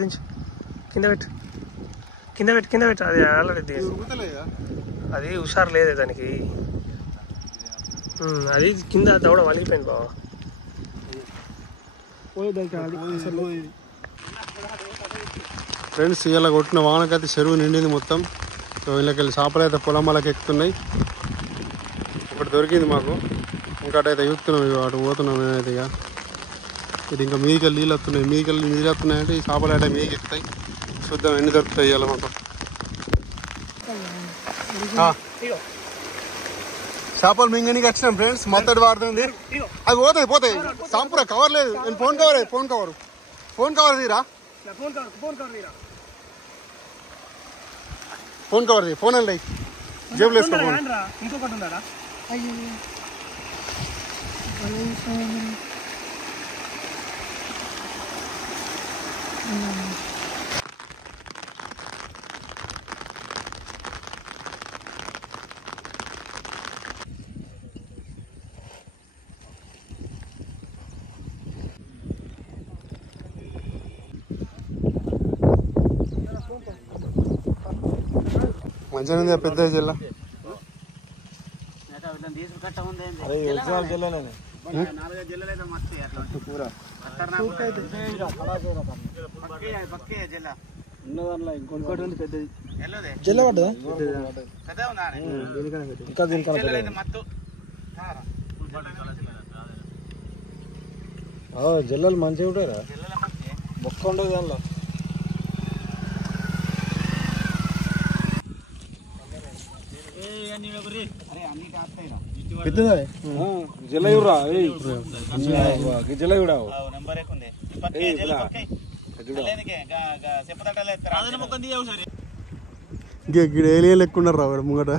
దించు కింద పెట్టు అది ఆల్రెడీ అది హుషారు లేదే దానికి. అది కింద దవడ వలిగిపోయింది బావ. ఫ్రెండ్స్ ఇలా కొట్టిన వానకైతే చెరువు నిండింది మొత్తం. సో వీళ్ళకెళ్ళి చేపలు అయితే పొలమ్మలకి ఎక్కుతున్నాయి. ఒకటి దొరికింది మాకు, ఇంకోటైతే ఎక్కుతున్నాం. అటు పోతున్నాం మేమైతే. ఇక ఇది ఇంకా మీదికెళ్ళి నీళ్ళు వస్తున్నాయి. నీళ్ళు వస్తున్నాయంటే ఈ చేపలు అయితే మీదికి ఎక్కుతాయి. చూద్దాం ఎన్ని దొరుకుతాయి ఇవాళ మొత్తం. చేపలు మింగనికి వచ్చినాం ఫ్రెండ్స్. మొత్తటి వాడుతుంది. అది పోతాయి సాంపురా. కవర్ లేదు. నేను ఫోన్ కవర్ తీరా. ఫోన్ కవర్ తీ. ఫోన్ అండి జేబులు వేసుకో. ఇంకొకటి ఉందా? మంచిగా పెద్ద జిల్లా. ఇంకోటి పెద్దది జిల్లా పడ్డదా? ఇంకా జిల్లాలు మంచిగా ఉంటారా? మొక్క ఉండదు దానిలో. పెద్దదా జిల్లా ఇవ్వరా? జిల్లా ఇవ్వడా? ఏలియన్ లెక్కున్నారు రా ముంగట.